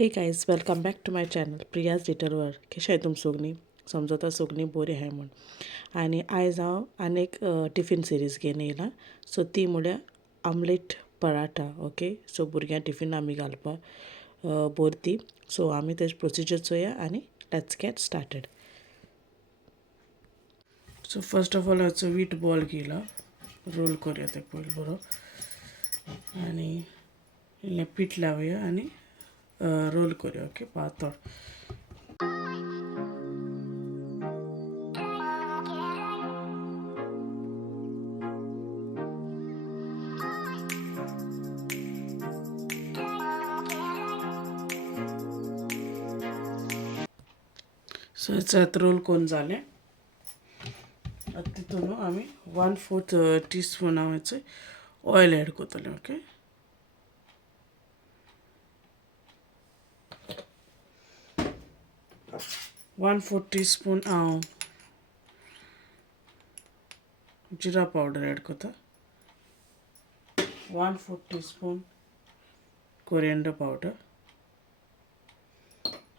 हे guys welcome back to my channel Priya's डिटरवर कशें तुम सोगलीं समजता सोगलीं बरी आहाय म्हूण आनी आयज हांव आनीक टिफीन सिरीज घेवन येयलां सो ती म्हळ्यार ऑमलेट पराठा ओके सो भुरग्यां टिफीन आमी घालपाक बरी सो आमी तेज प्रोसिजर चोया आनी let's get started. So first of all हाचो वीट बॉल घेयला रोल करूया ते पयलीं बरो आनी इल्लें पीठ लावया आनी रोल करूया ओके पातळ. सो याच्यात रोल करून जालें आतां तितून आमी 1/4 टीस्पून हांवें ऑयल एड करतलें ओके. वन फोर्थ टीस्पून हांव जिरा पावडर एड करता. 1/4 टीस्पून कोरिएंडर पावडर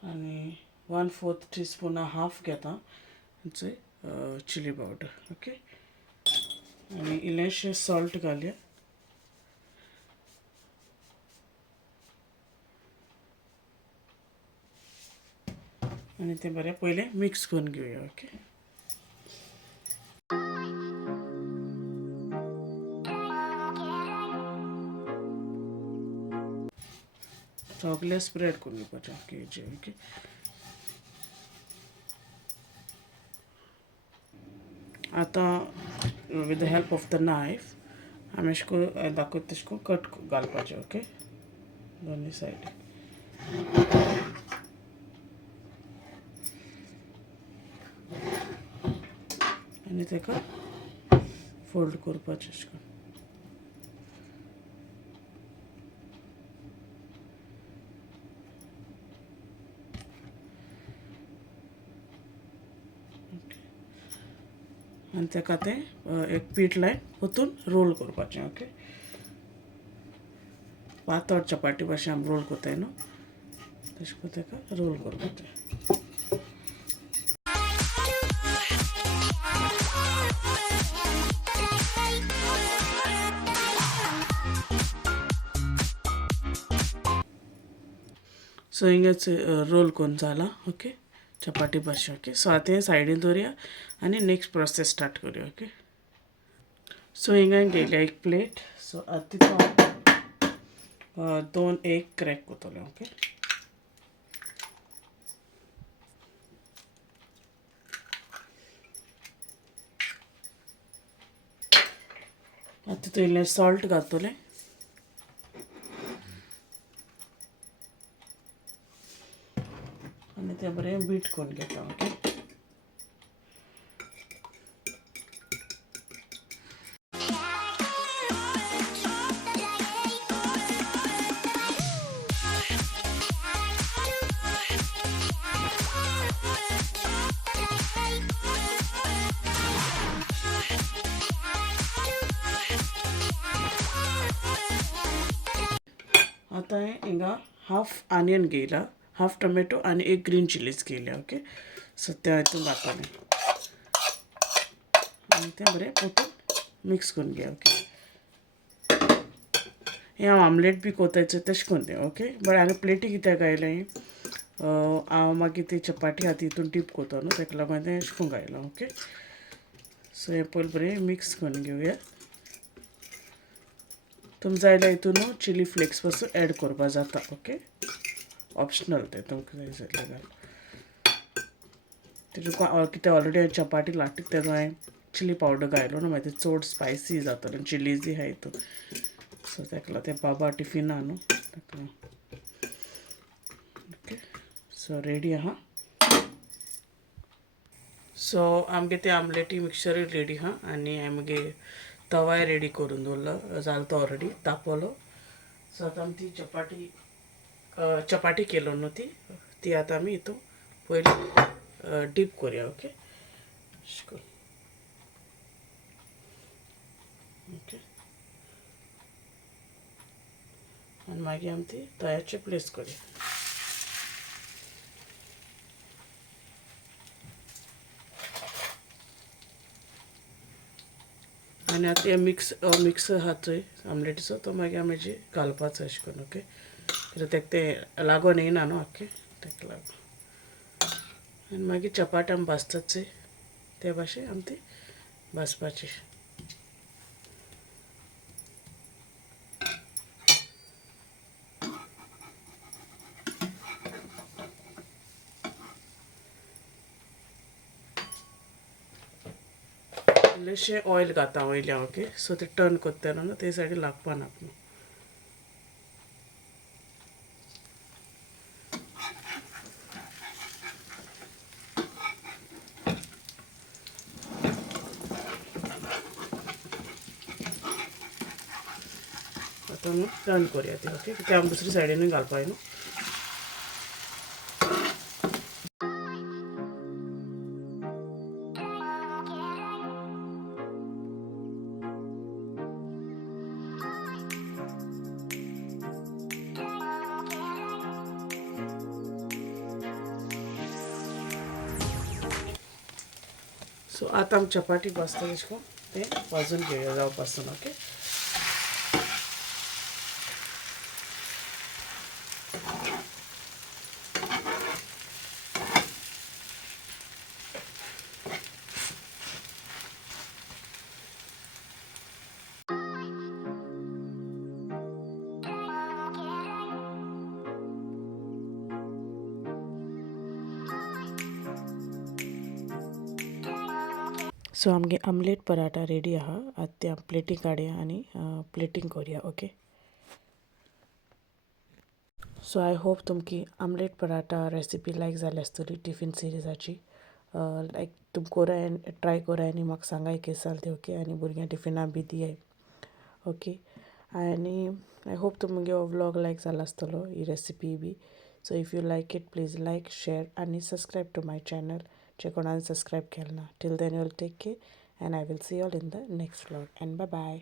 आनी 1/4 टीस्पून हाफ घेता चिली पावडर ओके आनी इल्लेशें सॉल्ट घालया. आनी तें बरें पयलें मिक्स करून घेवया ओके. सगळें स्प्रेड करून घेवपाचें ओके ओके. आतां with the help of the knife आमी अशें करून दाखयता तशें करून कट घालपाचें ओके दोनी सायडीन. आनी तेका फोल्ड करपाचें अशें करून. आनी तेका तें एक पीठ लायन ओतून रोल करपाचें ओके. पातळ चपाटी भाशेन आमी रोल करताय न्हू तशें करून तेका रोल करपाचें. सो हिंगच रोल करून जाला ओके चपाटी भाशेन ओके. सो आतां हें सायडीन दवरया आनी नेक्स्ट प्रोसेस स्टार्ट करूया ओके. सो हिंगा घेयल्या एक प्लेट सो आतां तितून 2 एग क्रॅक करतलें ओके. आतां तितून इल्लें सॉल्ट घालतलें आनी तें बरें बीट करून घेता ओके. आतां हिंगा हाफ आनियन घेयला हाफ टोमॅटो आनी एक ग्रीन चिलीज घेयल्या ओके. सो त्या हितून घालतलें आनी तें बरें पोतून मिक्स करून घेया ओके. हें हांव आमलेट बी कोतायचें तशें करून तें ओके. बट हांगा प्लेटी कित्याक घायलें हांव मागीर ती चपाटी आहा ती हितून डीप कोता न्हू तेका लागून तें अशें करून घायलां ओके. सो हें पयलीं बरें मिक्स करून घेवया. तुमकां जाय जाल्यार हितून चिली फ्लेक्स पासून एड करपा जाता ओके. ऑप्शनल तें तुमकां जाय जाल्यार घाल. तेतून कितें ऑलरेडी हांवें चपाटी लाटी तेजो हांवें चिली पावडर घायलो न्हू मागीर तें चड स्पायसी जातलें चिलीजूय आहाय हितून सो तेका लागून तें बाबा टिफिना न्हू तेका ओके. सो रेडी आहा. सो आमगे तें आमलेटी मिक्सचरूय रेडी आहा आनी हांवें मागीर तवाय रेडी करून दवरलो जालो तो ऑलरेडी तापोलो. सो आतां आमी ती चपाटी केलो न्हू ती आतां आमी हितून पयलीं डीप करूया ओके अशें करून ओके. आनी मागीर आमी ती तव्याचेर प्लेस करूया. आनी आतां हे मिक्स आहा चोय आमलेटीचो तो मागीर आमी हेजी घालपाचो अशें करून ओके कित्याक तेका तें लागोन येयना न्हू ओके तेका लागून आनी मागीर चपाटी आमी भाजतात चोय ते भाशेन आमी ती भाजपाची इल्लेशें ऑयल घाता वयल्या ओके सो ते टर्न कोत्ताना न्हू ते सायडीन लागपाना न्हू आतां आमी टर्न कोरया ती ओके कित्याक आमी दुसरी सायडीनूय घालपाय न्हू सो आतां आमी चपाटी भाजता तेश कोन तें भाजून घेवया जावं पासून ओके सो आमगे आमलेट पराठा रेडी आहा आतां ते आमी प्लेटींग काडया आनी प्लेटींग कोरया ओके सो आय होप तुमकी आमलेट पराठा रेसिपी लायक जाली आसतली टिफीन सिरिजाची लायक तुम कोराय ट्राय कोराय आनी म्हाका सांगाय केस जाल ते ओके आनी भुरग्यां टिफिना बी दियाय ओके आनी आय होप तुमगे हो व्लॉग लायक जालो आसतलो ही रेसिपी बी so if you like it please like share आनी सबस्क्रायब टू माय चॅनल जे कोणान सबस्क्रायब केलना till then you will take care and I will see you all in the next vlog and bye bye.